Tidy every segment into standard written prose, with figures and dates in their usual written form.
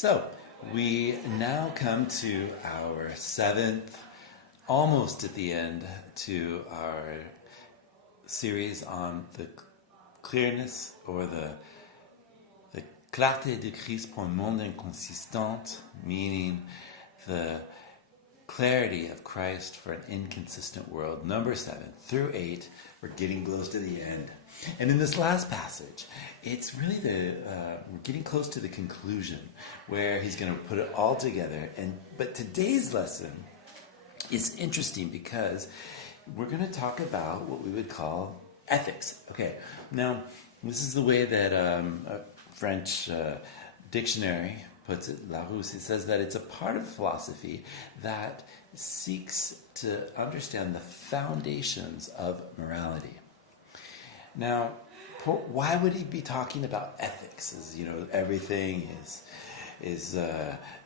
So, we now come to our seventh, almost at the end, to our series on the clearness or the clarté de Christ pour un monde inconsistant, meaning the clarity of Christ for an inconsistent world. Number 7 through 8, we're getting close to the end. And in this last passage, it's really we're getting close to the conclusion where he's going to put it all together. But today's lesson is interesting because we're going to talk about what we would call ethics. Okay, now this is the way that a French dictionary puts it, Larousse. It says that it's a part of philosophy that seeks to understand the foundations of morality. Now, why would he be talking about ethics? As everything is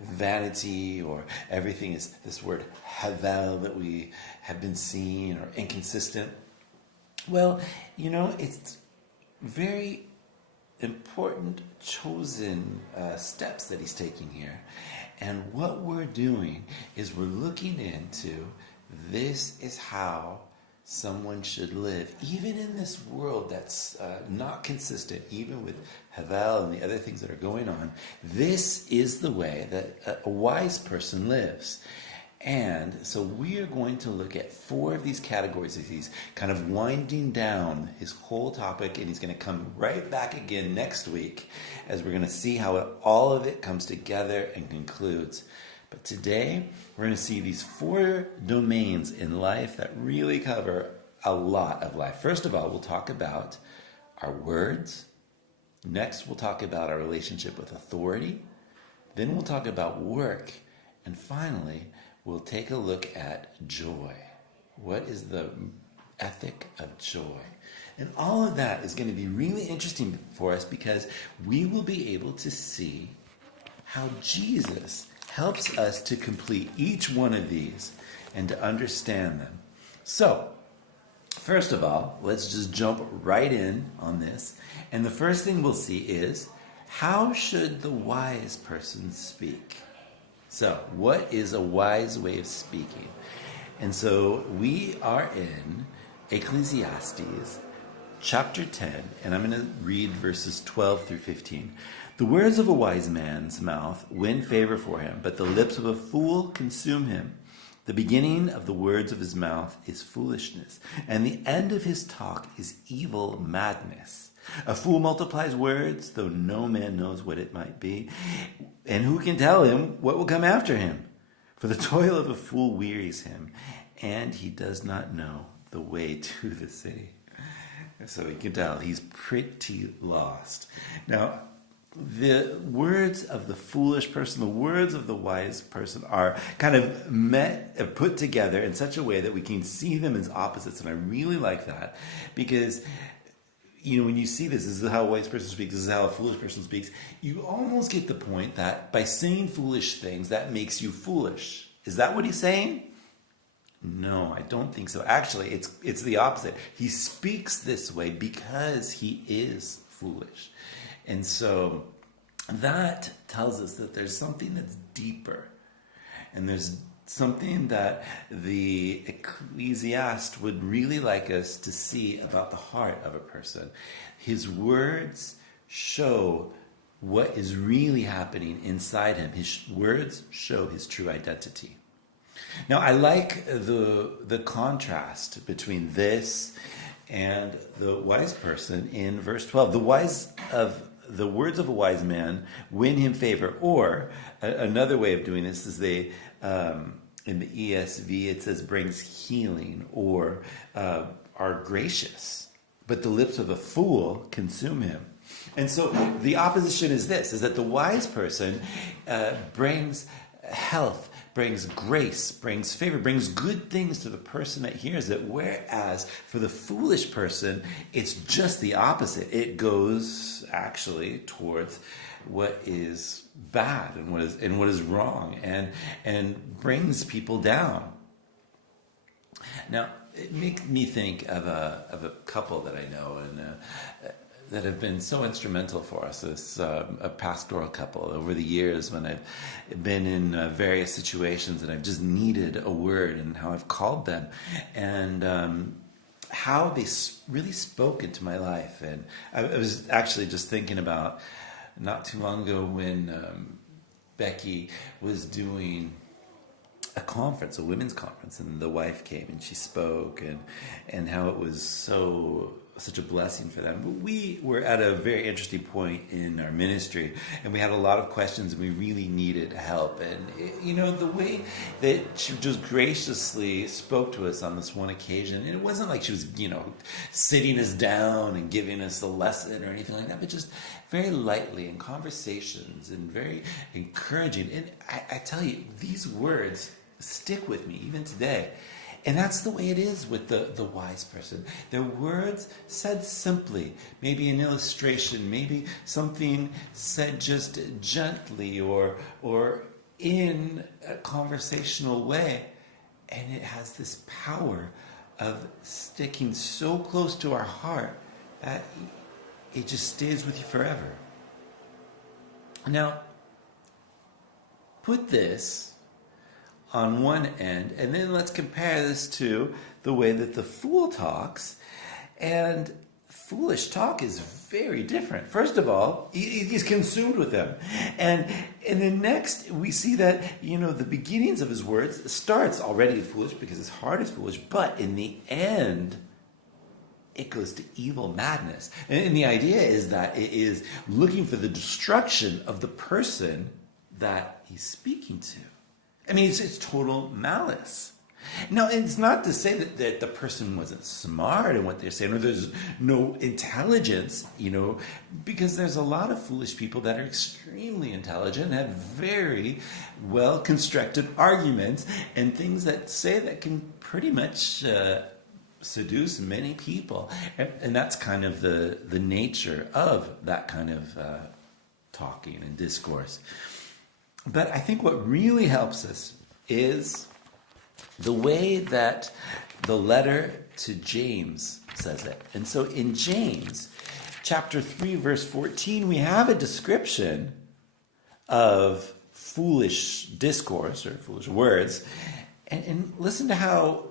vanity, or everything is this word havel that we have been seeing, or inconsistent. Well, it's very important chosen steps that he's taking here. And what we're doing is we're looking into this is how someone should live, even in this world that's not consistent, even with Havel and the other things that are going on. This is the way that a wise person lives. And so we are going to look at 4 of these categories as he's kind of winding down his whole topic, and he's going to come right back again next week as we're going to see how all of it comes together and concludes. But today, we're going to see these 4 domains in life that really cover a lot of life. First of all, we'll talk about our words. Next, we'll talk about our relationship with authority. Then we'll talk about work. And finally, we'll take a look at joy. What is the ethic of joy? And all of that is going to be really interesting for us because we will be able to see how Jesus helps us to complete each one of these and to understand them. So, first of all, let's just jump right in on this. And the first thing we'll see is, how should the wise person speak? So, what is a wise way of speaking? And so, we are in Ecclesiastes chapter 10, and I'm going to read verses 12 through 15. The words of a wise man's mouth win favor for him, but the lips of a fool consume him. The beginning of the words of his mouth is foolishness, and the end of his talk is evil madness. A fool multiplies words, though no man knows what it might be, and who can tell him what will come after him? For the toil of a fool wearies him, and he does not know the way to the city. So you can tell he's pretty lost. Now, the words of the foolish person, the words of the wise person are kind of put together in such a way that we can see them as opposites. And I really like that because, when you see this is how a wise person speaks, this is how a foolish person speaks, you almost get the point that by saying foolish things, that makes you foolish. Is that what he's saying? No, I don't think so. Actually, it's the opposite. He speaks this way because he is foolish. And so that tells us that there's something that's deeper. And there's something that the Ecclesiaste would really like us to see about the heart of a person. His words show what is really happening inside him. His words show his true identity. Now, I like the contrast between this and the wise person in verse 12. The words of a wise man win him favor. Or another way of doing this is in the ESV it says brings healing or are gracious. But the lips of a fool consume him. And so the opposition is this, is that the wise person brings health, brings grace, brings favor, brings good things to the person that hears it, whereas for the foolish person, it's just the opposite. It goes actually towards what is bad and what is wrong and brings people down. Now, it makes me think of a couple that I know, and that have been so instrumental for us as a pastoral couple over the years when I've been in various situations and I've just needed a word, and how I've called them, and how they really spoke into my life. And I was actually just thinking about not too long ago when Becky was doing a conference, a women's conference, and the wife came and she spoke, and how it was such a blessing for them. But we were at a very interesting point in our ministry, and we had a lot of questions, and we really needed help. And the way that she just graciously spoke to us on this one occasion, and it wasn't like she was sitting us down and giving us a lesson or anything like that, but just very lightly in conversations and very encouraging. And I tell you, these words stick with me even today. And that's the way it is with the wise person. Their words said simply, maybe an illustration, maybe something said just gently or in a conversational way. And it has this power of sticking so close to our heart that it just stays with you forever. Now, put this on one end, and then let's compare this to the way that the fool talks. And foolish talk is very different. First of all, he's consumed with them. And then next, we see that, the beginnings of his words starts already foolish because his heart is foolish, but in the end, it goes to evil madness. And the idea is that it is looking for the destruction of the person that he's speaking to. I mean, it's total malice. Now, it's not to say that the person wasn't smart in what they're saying, or there's no intelligence, because there's a lot of foolish people that are extremely intelligent and have very well-constructed arguments and things that can pretty much seduce many people. And that's kind of the nature of that kind of talking and discourse. But I think what really helps us is the way that the letter to James says it. And so in James, chapter 3, verse 14, we have a description of foolish discourse or foolish words. And listen to how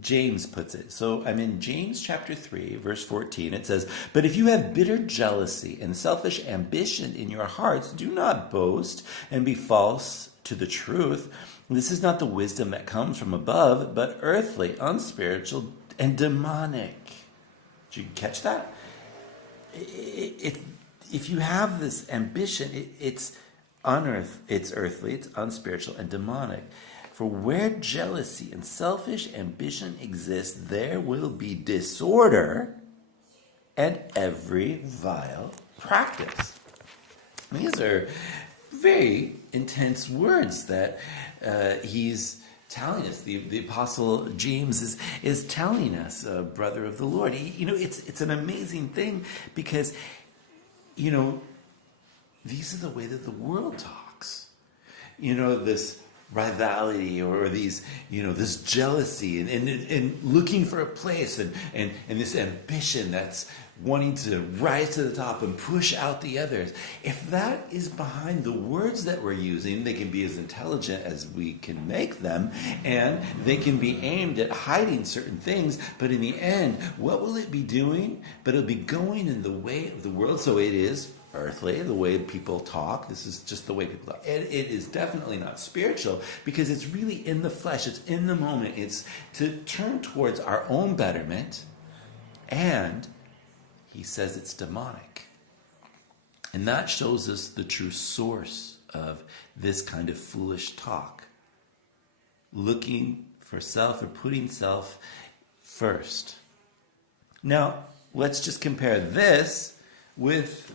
James puts it. So I'm in James chapter 3, verse 14. It says, "But if you have bitter jealousy and selfish ambition in your hearts, do not boast and be false to the truth. This is not the wisdom that comes from above, but earthly, unspiritual, and demonic." Did you catch that? If you have this ambition, it's earthly, it's unspiritual, and demonic. For where jealousy and selfish ambition exist, there will be disorder and every vile practice. These are very intense words that he's telling us. The Apostle James is telling us, brother of the Lord. It's an amazing thing because, these are the way that the world talks. This rivalry or these, this jealousy and looking for a place and this ambition that's wanting to rise to the top and push out the others. If that is behind the words that we're using, they can be as intelligent as we can make them, and they can be aimed at hiding certain things, but in the end, what will it be doing? But it'll be going in the way of the world. So it is earthly, the way people talk. This is just the way people talk. And it is definitely not spiritual because it's really in the flesh. It's in the moment. It's to turn towards our own betterment. And he says it's demonic. And that shows us the true source of this kind of foolish talk. Looking for self or putting self first. Now, let's just compare this with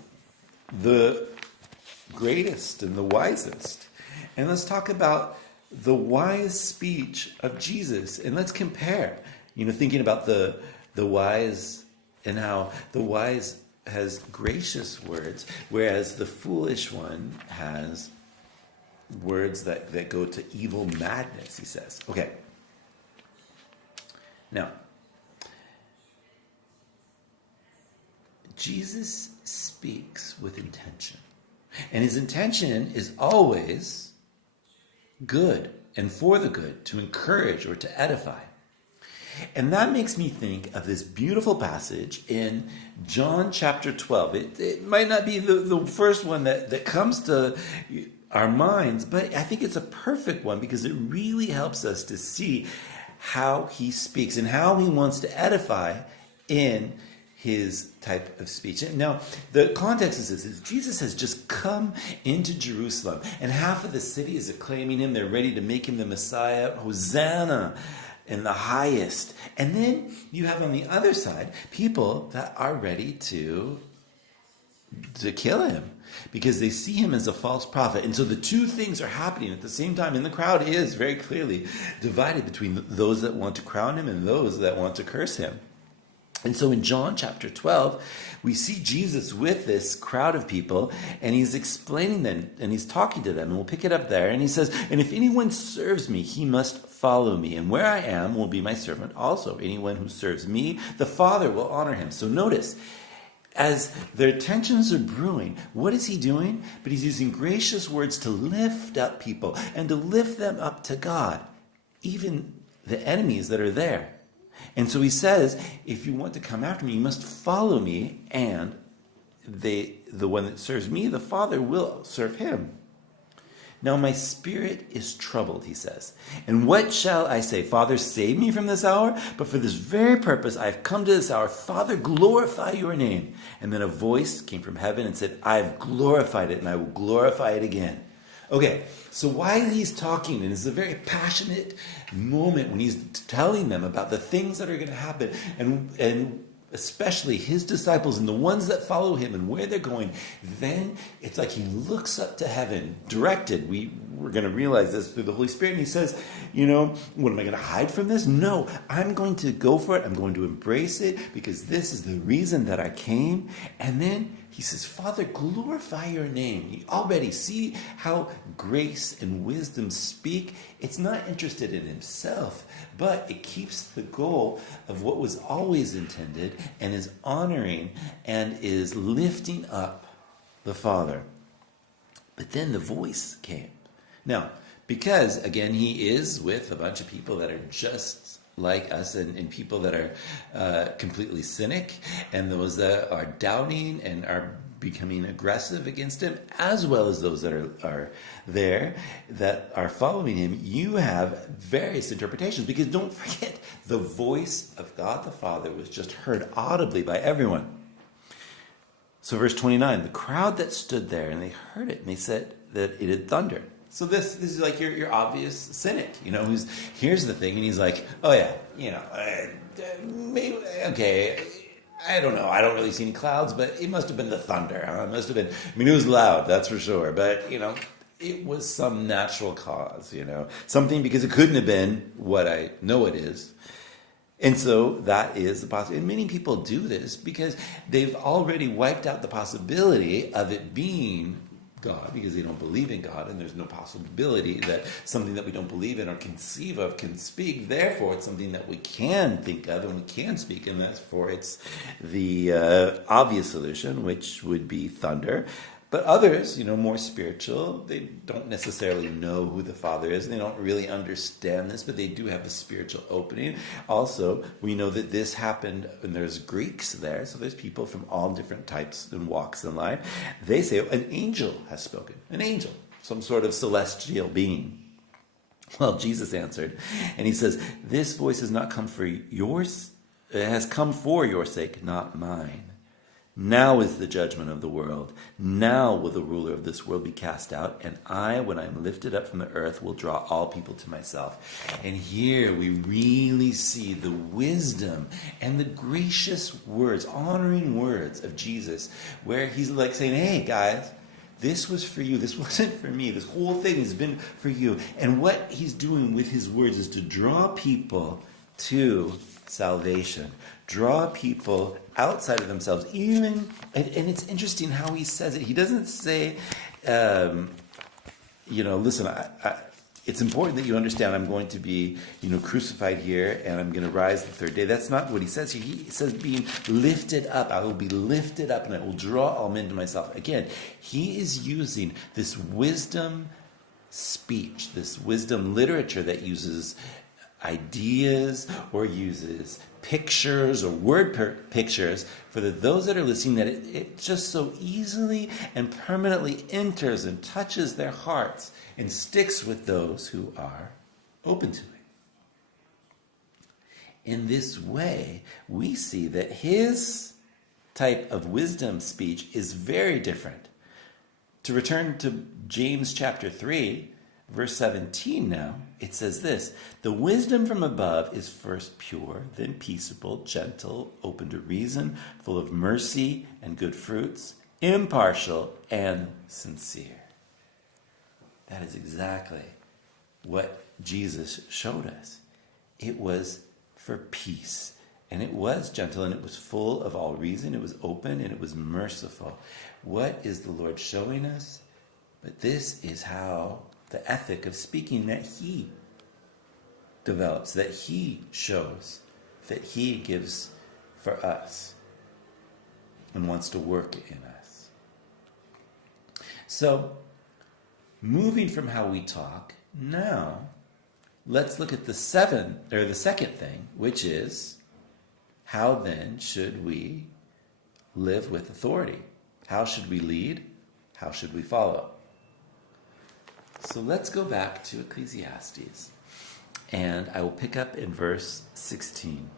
the greatest and the wisest. And let's talk about the wise speech of Jesus. And let's compare, thinking about the wise and how the wise has gracious words, whereas the foolish one has words that go to evil madness, he says. Okay. Now, Jesus speaks with intention. And his intention is always good and for the good, to encourage or to edify. And that makes me think of this beautiful passage in John chapter 12. It might not be the first one that comes to our minds, but I think it's a perfect one because it really helps us to see how he speaks and how he wants to edify in his type of speech. Now, the context is this: Jesus has just come into Jerusalem, and half of the city is acclaiming him. They're ready to make him the Messiah. Hosanna in the highest. And then you have on the other side people that are ready to kill him because they see him as a false prophet. And so the two things are happening at the same time, and the crowd is very clearly divided between those that want to crown him and those that want to curse him. And so in John chapter 12, we see Jesus with this crowd of people, and he's explaining them, and he's talking to them, and we'll pick it up there. And he says, "And if anyone serves me, he must follow me. And where I am will be my servant also. Anyone who serves me, the Father will honor him." So notice, as their tensions are brewing, what is he doing? But he's using gracious words to lift up people and to lift them up to God, even the enemies that are there. And so he says, if you want to come after me, you must follow me, and the one that serves me, the Father will serve him. Now my spirit is troubled, he says. And what shall I say? Father, save me from this hour? But for this very purpose I have come to this hour. Father, glorify your name. And then a voice came from heaven and said, I have glorified it, and I will glorify it again. Okay, so while he's talking, and it's a very passionate moment when he's telling them about the things that are going to happen, and especially his disciples and the ones that follow him and where they're going, then it's like he looks up to heaven, directed. We're going to realize this through the Holy Spirit, and he says, what, am I going to hide from this? No, I'm going to go for it. I'm going to embrace it because this is the reason that I came. And then he says, Father, glorify your name. You already see how grace and wisdom speak. It's not interested in himself, but it keeps the goal of what was always intended and is honoring and is lifting up the Father. But then the voice came. Now, because, again, he is with a bunch of people that are just like us, and people that are completely cynic, and those that are doubting and are becoming aggressive against him, as well as those that are there that are following him, you have various interpretations, because don't forget, the voice of God the Father was just heard audibly by everyone. So verse 29, the crowd that stood there, and they heard it, and they said that it had thundered. So this is like your obvious cynic, who's, here's the thing, and he's like, oh yeah, maybe, okay, I don't know, I don't really see any clouds, but it must have been the thunder, huh? It must have been, it was loud, that's for sure, but, it was some natural cause, something, because it couldn't have been what I know it is. And so that is the possibility. And many people do this because they've already wiped out the possibility of it being God, because they don't believe in God, and there's no possibility that something that we don't believe in or conceive of can speak. Therefore, it's something that we can think of and we can speak, and therefore it's the obvious solution, which would be thunder. But others, more spiritual, they don't necessarily know who the Father is. They don't really understand this, but they do have a spiritual opening. Also, we know that this happened, and there's Greeks there, so there's people from all different types and walks in life. They say an angel has spoken. An angel, some sort of celestial being. Well, Jesus answered, and he says, this voice has not come for yours, it has come for your sake, not mine. Now is the judgment of the world. Now will the ruler of this world be cast out, and I, when I am lifted up from the earth, will draw all people to myself. And here we really see the wisdom and the gracious words, honoring words of Jesus, where he's like saying, hey guys, this was for you. This wasn't for me. This whole thing has been for you. And what he's doing with his words is to draw people to salvation. Draw people outside of themselves. And it's interesting how he says it. He doesn't say, listen, it's important that you understand I'm going to be, crucified here and I'm going to rise the third day. That's not what he says here. He says being lifted up. I will be lifted up and I will draw all men to myself. Again, he is using this wisdom speech, this wisdom literature that uses ideas or uses pictures or word pictures for those that are listening, that it just so easily and permanently enters and touches their hearts and sticks with those who are open to it. In this way, we see that his type of wisdom speech is very different. To return to James chapter 3, verse 17 now, it says this: the wisdom from above is first pure, then peaceable, gentle, open to reason, full of mercy and good fruits, impartial and sincere. That is exactly what Jesus showed us. It was for peace, and it was gentle, and it was full of all reason. It was open, and it was merciful. What is the Lord showing us? But this is how the ethic of speaking that he develops, that he shows, that he gives for us and wants to work in us. So, moving from how we talk, now let's look at the second thing, which is, how then should we live with authority? How should we lead? How should we follow? So let's go back to Ecclesiastes, and I will pick up in verse 16.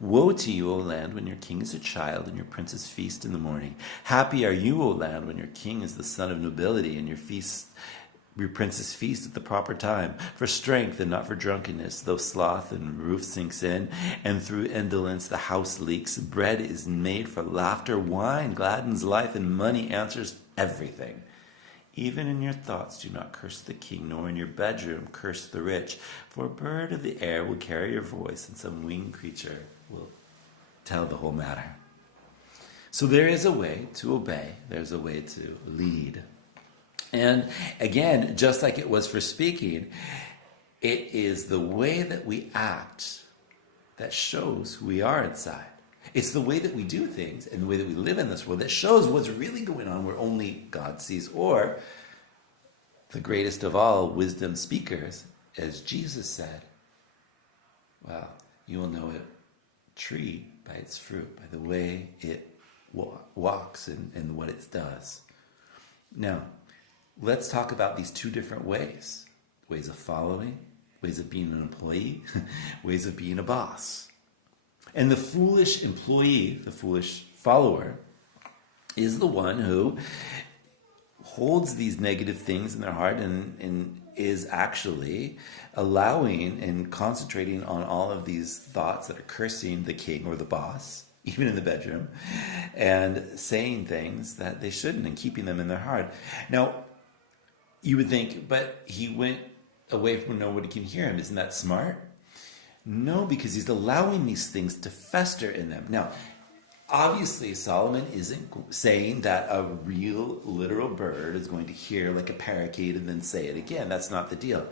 Woe to you, O land, when your king is a child and your princes feast in the morning. Happy are you, O land, when your king is the son of nobility and your princes feast at the proper time, for strength and not for drunkenness, though sloth and roof sinks in, and through indolence the house leaks. Bread is made for laughter, wine gladdens life, and money answers everything. Even in your thoughts do not curse the king, nor in your bedroom curse the rich. For a bird of the air will carry your voice, and some winged creature will tell the whole matter. So there is a way to obey. There's a way to lead. And again, just like it was for speaking, it is the way that we act that shows who we are inside. It's the way that we do things and the way that we live in this world that shows what's really going on where only God sees. Or the greatest of all wisdom speakers, as Jesus said, well, you will know a tree by its fruit, by the way it walks and what it does. Now, let's talk about these two different ways. Ways of following, ways of being an employee, ways of being a boss. And the foolish employee, the foolish follower, is the one who holds these negative things in their heart and is actually allowing and concentrating on all of these thoughts that are cursing the king or the boss, even in the bedroom, and saying things that they shouldn't and keeping them in their heart. Now, you would think, but he went away from where nobody can hear him. Isn't that smart? No, because he's allowing these things to fester in them. Now, obviously, Solomon isn't saying that a real, literal bird is going to hear like a parakeet and then say it again. That's not the deal.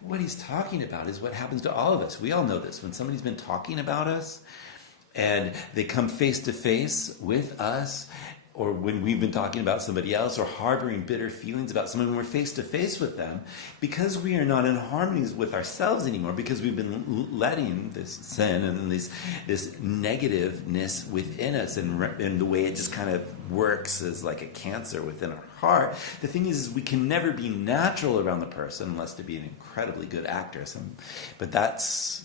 What he's talking about is what happens to all of us. We all know this. When somebody's been talking about us and they come face to face with us, or when we've been talking about somebody else, or harboring bitter feelings about someone, when we're face to face with them, because we are not in harmony with ourselves anymore, because we've been letting this sin and this negativeness within us, and the way it just kind of works as like a cancer within our heart. The thing is we can never be natural around the person unless to be an incredibly good actress. But that's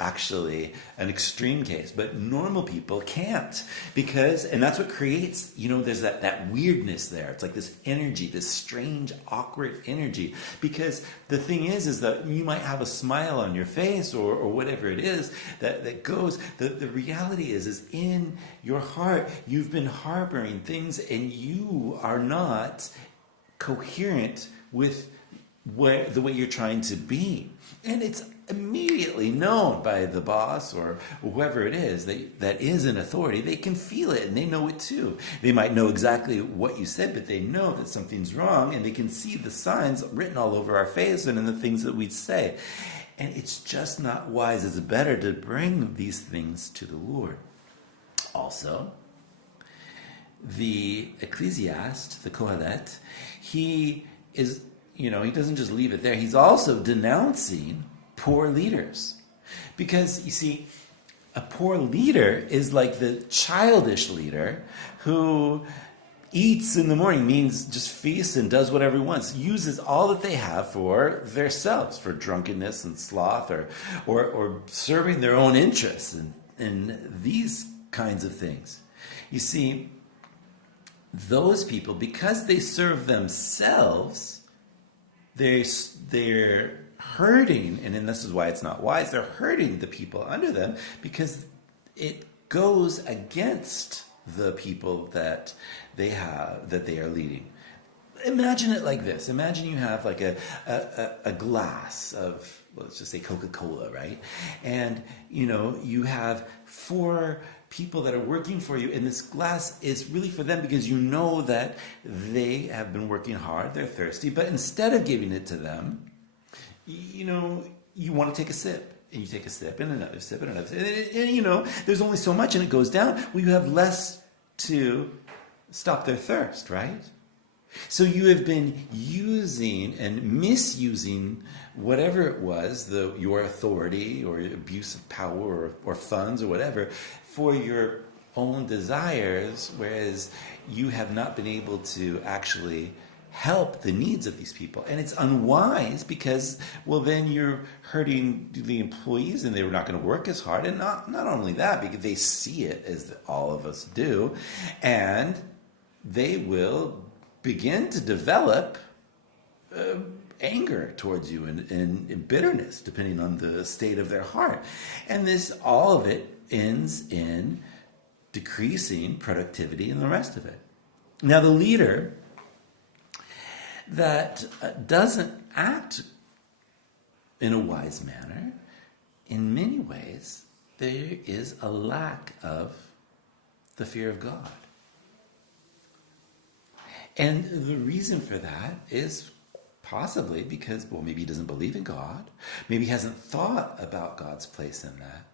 actually an extreme case. But normal people can't, and that's what creates, there's that weirdness there. It's like this energy, this strange, awkward energy. Because the thing is that you might have a smile on your face or whatever it is that goes. The reality is in your heart, you've been harboring things and you are not coherent with the way you're trying to be. And it's immediately known by the boss or whoever it is that is in authority. They can feel it and they know it too. They might know exactly what you said, but they know that something's wrong, and they can see the signs written all over our face and in the things that we say. And it's just not wise. It's better to bring these things to the Lord. Also, the Ecclesiaste, the Kohelet, he doesn't just leave it there. He's also denouncing poor leaders. Because, you see, a poor leader is like the childish leader who eats in the morning, means just feasts and does whatever he wants, uses all that they have for themselves, for drunkenness and sloth, or serving their own interests in these kinds of things. You see, those people, because they serve themselves, they're hurting, and then this is why it's not wise, they're hurting the people under them, because it goes against the people that they are leading. Imagine it like this. Imagine you have like a glass of, let's just say Coca-Cola, right? And you have 4 people that are working for you, and this glass is really for them because you know that they have been working hard, they're thirsty, but instead of giving it to them, you want to take a sip. And you take a sip and another sip and another sip. And there's only so much and it goes down. Well, you have less to stop their thirst, right? So you have been using and misusing whatever it was, your authority or abuse of power or funds or whatever, for your own desires, whereas you have not been able to actually help the needs of these people. And it's unwise because, well, then you're hurting the employees and they're not going to work as hard. And not only that, because they see it as all of us do, and they will begin to develop anger towards you and bitterness, depending on the state of their heart. And all of it ends in decreasing productivity and the rest of it. Now, the leader that doesn't act in a wise manner, in many ways, there is a lack of the fear of God. And the reason for that is possibly because, well, maybe he doesn't believe in God. Maybe he hasn't thought about God's place in that.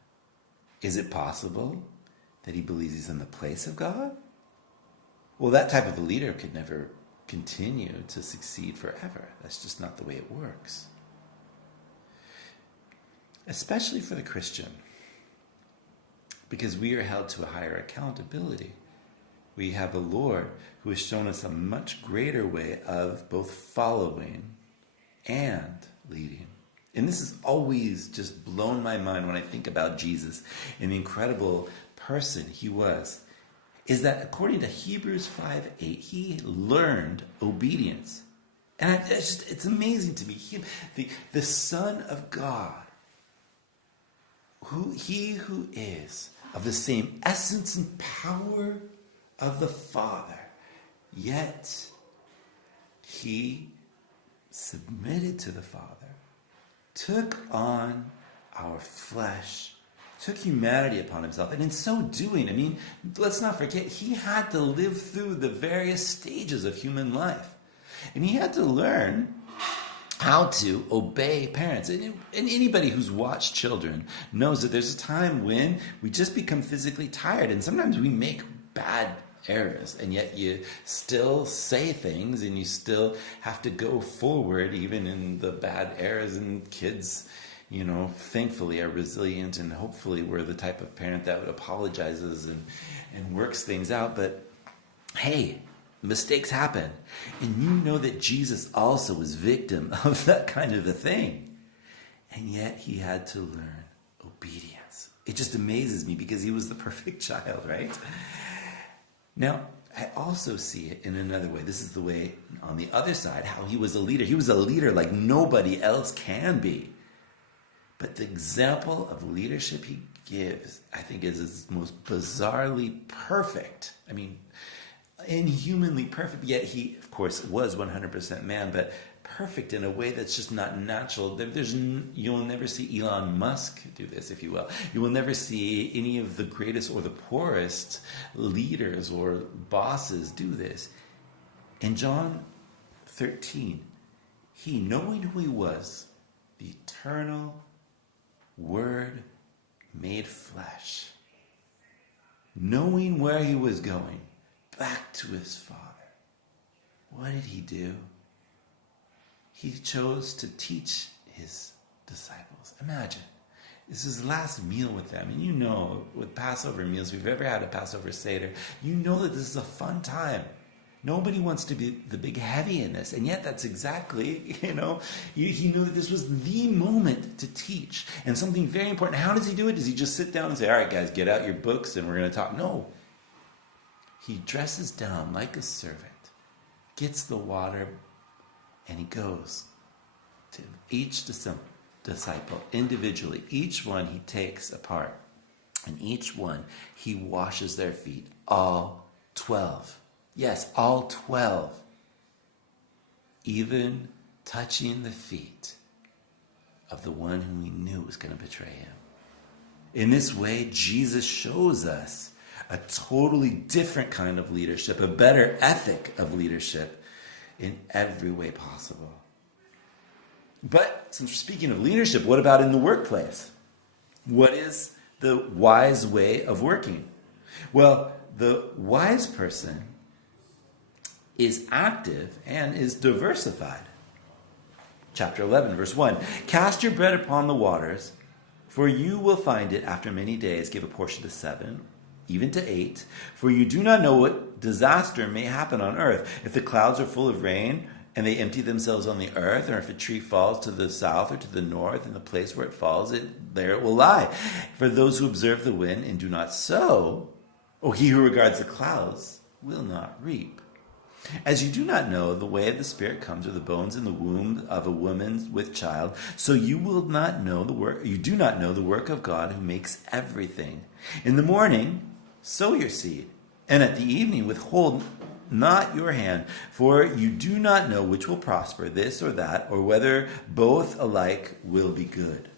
Is it possible that he believes he's in the place of God? Well, that type of a leader could never continue to succeed forever. That's just not the way it works. Especially for the Christian, because we are held to a higher accountability. We have a Lord who has shown us a much greater way of both following and leading. And this has always just blown my mind when I think about Jesus and the incredible person he was, is that according to Hebrews 5:8, he learned obedience. And it's amazing to me. The Son of God, who is of the same essence and power of the Father, yet he submitted to the Father, took on our flesh, took humanity upon himself. And in so doing, let's not forget, he had to live through the various stages of human life. And he had to learn how to obey parents. And anybody who's watched children knows that there's a time when we just become physically tired. And sometimes we make bad errors, and yet you still say things and you still have to go forward even in the bad errors. And kids, thankfully are resilient, and hopefully we're the type of parent that apologizes and works things out. But hey, mistakes happen. And you know that Jesus also was victim of that kind of a thing. And yet he had to learn obedience. It just amazes me because he was the perfect child, right? Now, I also see it in another way. This is the way on the other side, how he was a leader. He was a leader like nobody else can be. But the example of leadership he gives, I think, is his most bizarrely perfect. Inhumanly perfect. Yet he, of course, was 100% man, but perfect in a way that's just not natural. You'll never see Elon Musk do this, if you will. You will never see any of the greatest or the poorest leaders or bosses do this. In John 13, he, knowing who he was, the eternal Word made flesh, knowing where he was going, back to his Father, what did he do? He chose to teach his disciples. Imagine, this is his last meal with them. And you know, with Passover meals, if you've ever had a Passover Seder, you know that this is a fun time. Nobody wants to be the big heavy in this. And yet that's exactly, he knew that this was the moment to teach. And something very important. How does he do it? Does he just sit down and say, all right, guys, get out your books and we're going to talk? No. He dresses down like a servant, gets the water, and he goes to each disciple individually. Each one he takes apart. And each one he washes their feet. All 12. Yes, all 12. Even touching the feet of the one whom he knew was going to betray him. In this way, Jesus shows us a totally different kind of leadership, a better ethic of leadership in every way possible. But since we're speaking of leadership, what about in the workplace? What is the wise way of working? Well, the wise person is active and is diversified. Chapter 11, verse 1. Cast your bread upon the waters, for you will find it after many days. Give a portion to 7, even to 8. For you do not know what disaster may happen on earth. If the clouds are full of rain and they empty themselves on the earth, or if a tree falls to the south or to the north, in the place where it falls, there it will lie. For those who observe the wind and do not sow, or he who regards the clouds, will not reap. As you do not know the way of the Spirit comes, or the bones in the womb of a woman with child, so you will not know the work. You do not know the work of God who makes everything. In the morning, sow your seed, and at the evening withhold not your hand, for you do not know which will prosper, this or that, or whether both alike will be good.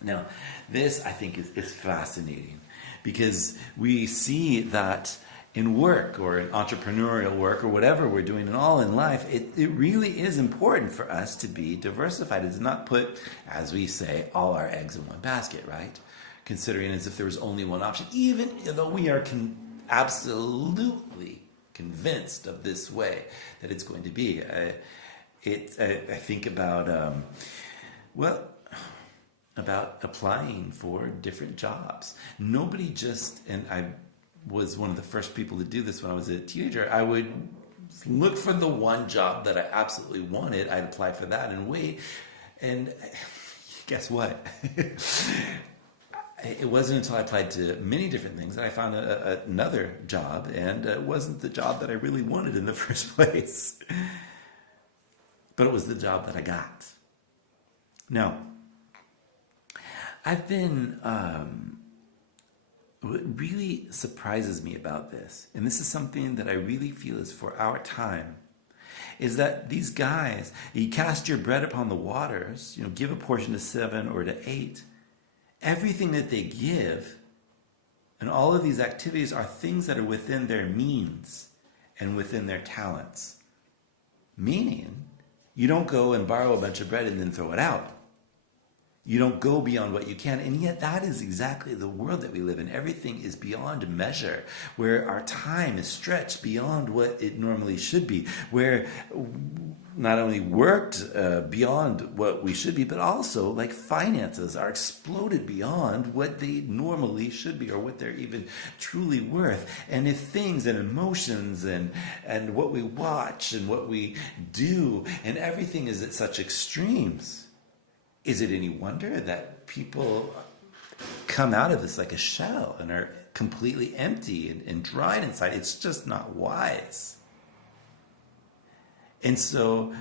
Now, this I think is fascinating, because we see that in work or in entrepreneurial work or whatever we're doing and all in life, it really is important for us to be diversified. It's not put, as we say, all our eggs in one basket, right? Considering as if there was only one option, even though we are absolutely convinced of this way that it's going to be. I think about, about applying for different jobs. Nobody just, and I was one of the first people to do this when I was a teenager. I would look for the one job that I absolutely wanted. I'd apply for that and wait. And guess what? It wasn't until I applied to many different things that I found another job, and it wasn't the job that I really wanted in the first place. But it was the job that I got. Now, I've been... what really surprises me about this, and this is something that I really feel is for our time, is that these guys, you cast your bread upon the waters, give a portion to 7 or to 8. Everything that they give and all of these activities are things that are within their means and within their talents. Meaning, you don't go and borrow a bunch of bread and then throw it out. You don't go beyond what you can. And yet that is exactly the world that we live in. Everything is beyond measure, where our time is stretched beyond what it normally should be, where not only worked beyond what we should be, but also like finances are exploded beyond what they normally should be or what they're even truly worth. And if things and emotions and what we watch and what we do and everything is at such extremes, is it any wonder that people come out of this like a shell and are completely empty and dried inside? It's just not wise. And so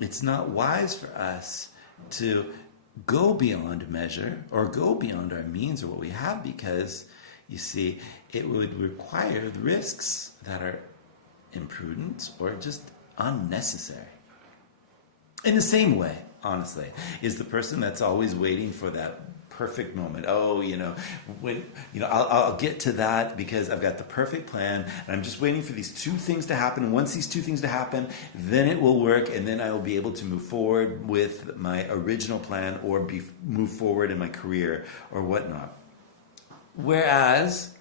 it's not wise for us to go beyond measure or go beyond our means or what we have, because, you see, it would require risks that are imprudent or just unnecessary. In the same way, honestly, is the person that's always waiting for that perfect moment. Oh, when I'll get to that because I've got the perfect plan, and I'm just waiting for these two things to happen. And once these two things to happen, then it will work, and then I will be able to move forward with my original plan, or move forward in my career or whatnot. Whereas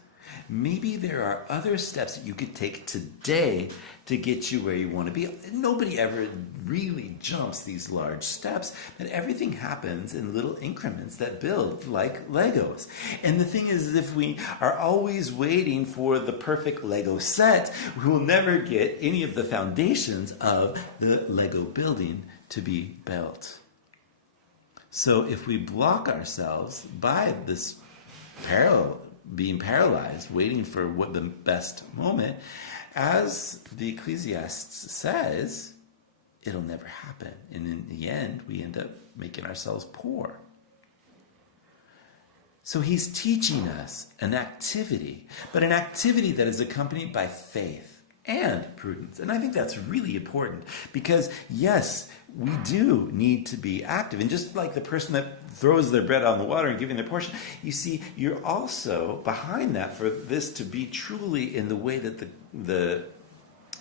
maybe there are other steps that you could take today to get you where you want to be. Nobody ever really jumps these large steps, but everything happens in little increments that build like Legos. And the thing is, if we are always waiting for the perfect Lego set, we will never get any of the foundations of the Lego building to be built. So if we block ourselves by this being paralyzed, waiting for what the best moment, as the Ecclesiastes says, it'll never happen. And in the end, we end up making ourselves poor. So he's teaching us an activity, but an activity that is accompanied by faith and prudence. And I think that's really important because, yes, we do need to be active. And just like the person that throws their bread on the water and giving their portion, you see, you're also behind that for this to be truly in the way that the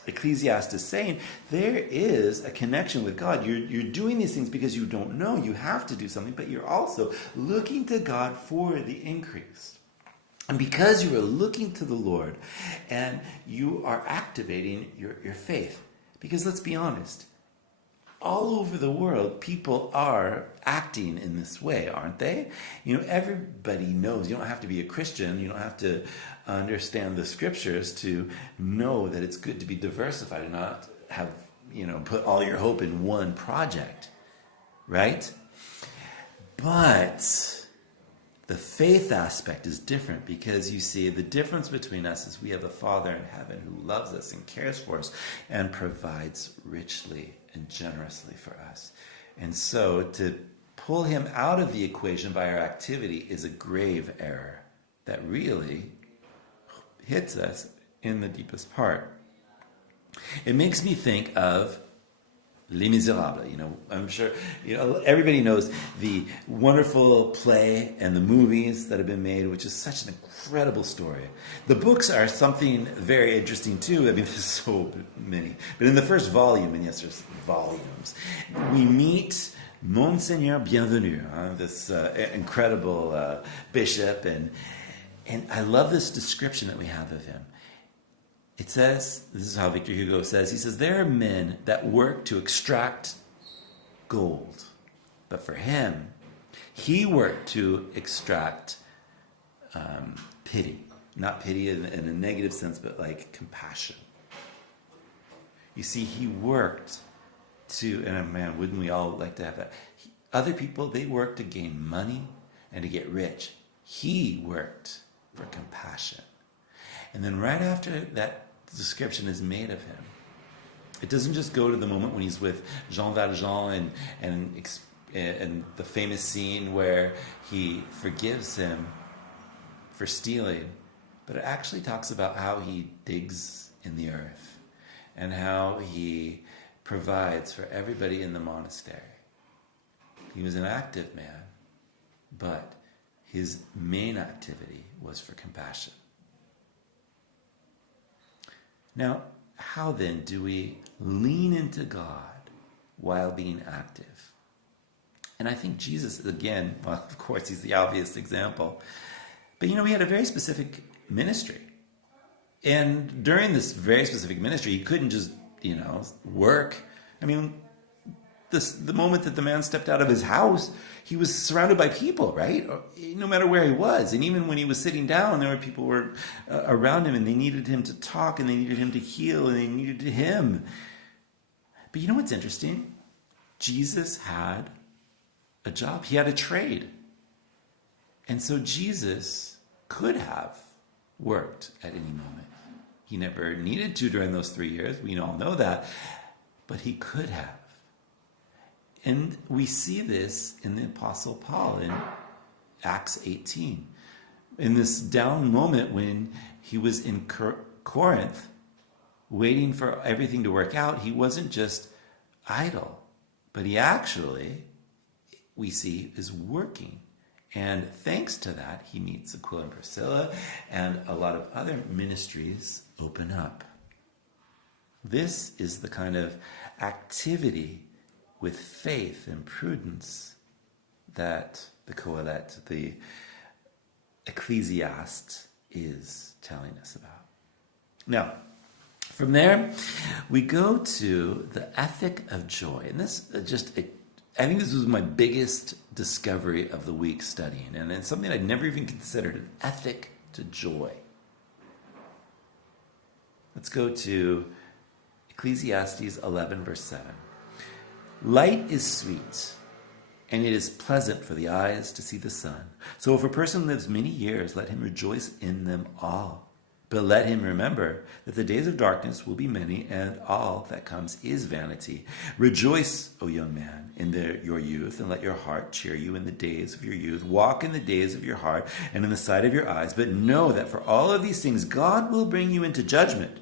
Ecclesiastes is saying, there is a connection with God. You're doing these things because you don't know. You have to do something, but you're also looking to God for the increase. And because you are looking to the Lord and you are activating your faith, because let's be honest, all over the world, people are acting in this way, aren't they? Everybody knows. You don't have to be a Christian. You don't have to understand the scriptures to know that it's good to be diversified and not have, put all your hope in one project, right? But the faith aspect is different because you see the difference between us is we have a Father in heaven who loves us and cares for us and provides richly and generously for us. And so to pull him out of the equation by our activity is a grave error that really hits us in the deepest part. It makes me think of Les Miserables. I'm sure everybody knows the wonderful play and the movies that have been made, which is such an incredible story. The books are something very interesting too. I mean, there's so many. But in the first volume, and yes, there's volumes, we meet Monseigneur Bienvenu, this incredible bishop, and I love this description that we have of him. It says, this is how Victor Hugo says, he says, there are men that work to extract gold. But for him, he worked to extract pity. Not pity in a negative sense, but like compassion. You see, he worked to, and man, wouldn't we all like to have that? Other people, they work to gain money and to get rich. He worked for compassion. And then right after that description is made of him, it doesn't just go to the moment when he's with Jean Valjean and the famous scene where he forgives him for stealing, but it actually talks about how he digs in the earth and how he provides for everybody in the monastery. He was an active man, but his main activity was for compassion. Now, how then do we lean into God while being active? And I think Jesus, again, well, of course, he's the obvious example. But, he had a very specific ministry. And during this very specific ministry, he couldn't just, work. I mean, the moment that the man stepped out of his house, he was surrounded by people, right? No matter where he was. And even when he was sitting down, there were people around him, and they needed him to talk, and they needed him to heal, and they needed him. But you know what's interesting? Jesus had a job. He had a trade. And so Jesus could have worked at any moment. He never needed to during those 3 years. We all know that. But he could have. And we see this in the Apostle Paul in Acts 18. In this down moment when he was in Corinth, waiting for everything to work out, he wasn't just idle, but he actually, we see, is working. And thanks to that, he meets Aquila and Priscilla, and a lot of other ministries open up. This is the kind of activity with faith and prudence that the Qoheleth, the Ecclesiastes, is telling us about. Now, from there, we go to the ethic of joy. And this I think this was my biggest discovery of the week studying. And it's something I'd never even considered, an ethic to joy. Let's go to Ecclesiastes 11, verse 7. Light is sweet, and it is pleasant for the eyes to see the sun. So if a person lives many years, let him rejoice in them all. But let him remember that the days of darkness will be many, and all that comes is vanity. Rejoice, O young man, in your youth, and let your heart cheer you in the days of your youth. Walk in the days of your heart and in the sight of your eyes. But know that for all of these things, God will bring you into judgment.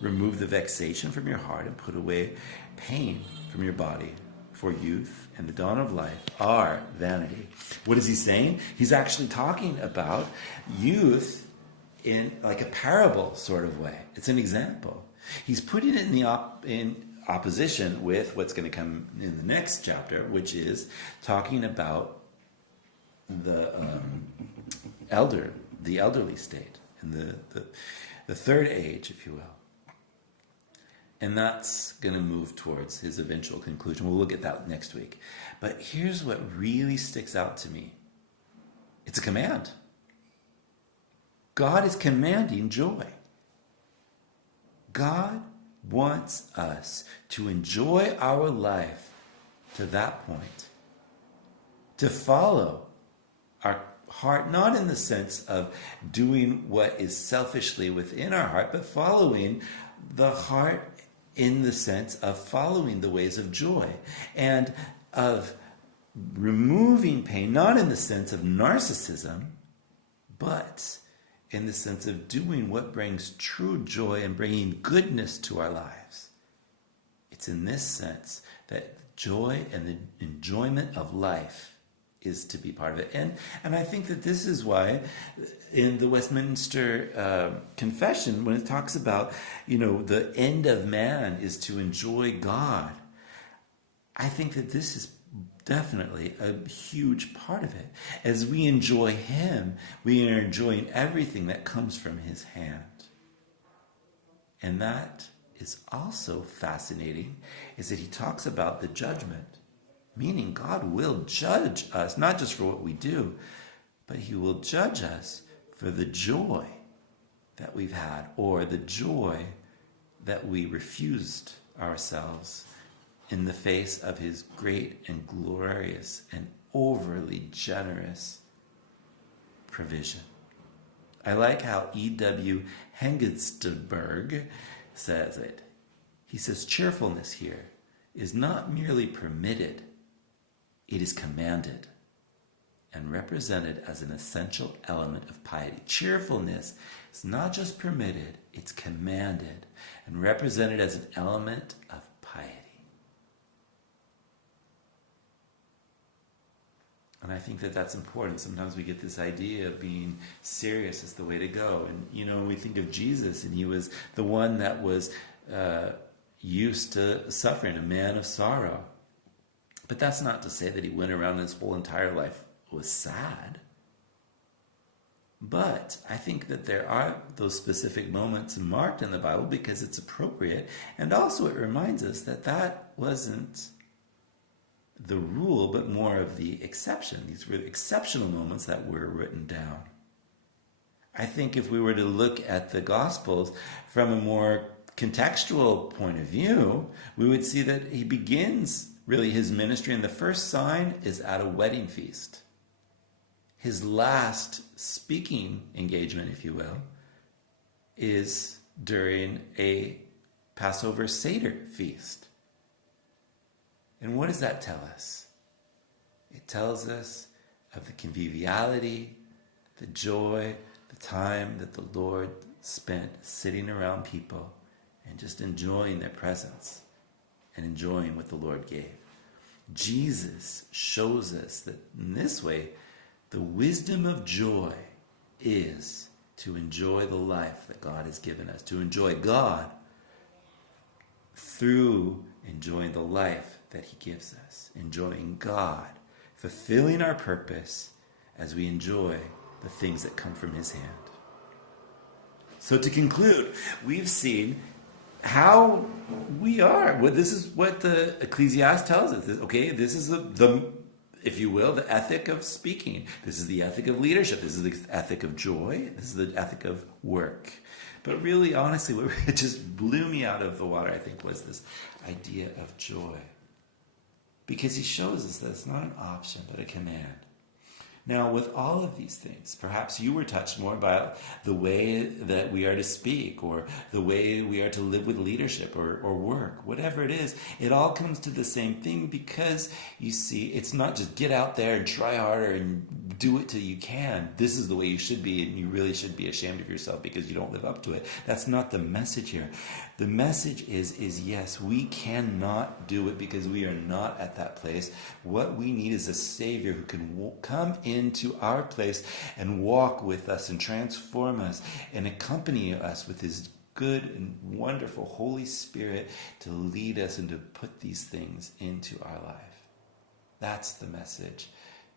Remove the vexation from your heart and put away pain from your body. For youth and the dawn of life are vanity. What is he saying? He's actually talking about youth in like a parable sort of way. It's an example. He's putting it in opposition with what's going to come in the next chapter, which is talking about the elderly state, and the third age, if you will. And that's going to move towards his eventual conclusion. We'll look at that next week. But here's what really sticks out to me. It's a command. God is commanding joy. God wants us to enjoy our life to that point. To follow our heart, not in the sense of doing what is selfishly within our heart, but following the heart in the sense of following the ways of joy and of removing pain, not in the sense of narcissism, but in the sense of doing what brings true joy and bringing goodness to our lives. It's in this sense that joy and the enjoyment of life is to be part of it. And I think that this is why in the Westminster Confession, when it talks about, the end of man is to enjoy God, I think that this is definitely a huge part of it. As we enjoy him, we are enjoying everything that comes from his hand. And that is also fascinating, is that he talks about the judgment. Meaning God will judge us, not just for what we do, but he will judge us for the joy that we've had, or the joy that we refused ourselves in the face of his great and glorious and overly generous provision. I like how E.W. Hengstenberg says it. He says, cheerfulness here is not merely permitted, it is commanded and represented as an essential element of piety. Cheerfulness is not just permitted, it's commanded and represented as an element of piety. And I think that that's important. Sometimes we get this idea of being serious is the way to go. And, we think of Jesus, and he was the one that was used to suffering, a man of sorrow. But that's not to say that he went around his whole entire life was sad. But I think that there are those specific moments marked in the Bible because it's appropriate. And also it reminds us that that wasn't the rule, but more of the exception. These were exceptional moments that were written down. I think if we were to look at the Gospels from a more contextual point of view, we would see that he begins really his ministry, and the first sign is at a wedding feast. His last speaking engagement, if you will, is during a Passover Seder feast. And what does that tell us? It tells us of the conviviality, the joy, the time that the Lord spent sitting around people and just enjoying their presence and enjoying what the Lord gave. Jesus shows us that in this way, the wisdom of joy is to enjoy the life that God has given us, to enjoy God through enjoying the life that he gives us, enjoying God, fulfilling our purpose as we enjoy the things that come from his hand. So to conclude, we've seen how we are. Well, this is what the Ecclesiastes tells us. Okay, this is the, if you will, the ethic of speaking. This is the ethic of leadership. This is the ethic of joy. This is the ethic of work. But really, honestly, what just blew me out of the water, I think, was this idea of joy. Because he shows us that it's not an option, but a command. Now, with all of these things, perhaps you were touched more by the way that we are to speak, or the way we are to live with leadership or work, whatever it is. It all comes to the same thing, because you see, it's not just get out there and try harder and do it till you can. This is the way you should be, and you really should be ashamed of yourself because you don't live up to it. That's not the message here. The message is yes, we cannot do it because we are not at that place. What we need is a Savior who can come into our place and walk with us and transform us and accompany us with his good and wonderful Holy Spirit to lead us and to put these things into our life. That's the message,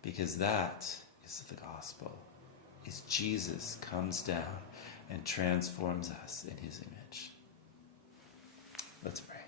because that is the gospel, is Jesus comes down and transforms us in his image. Let's pray.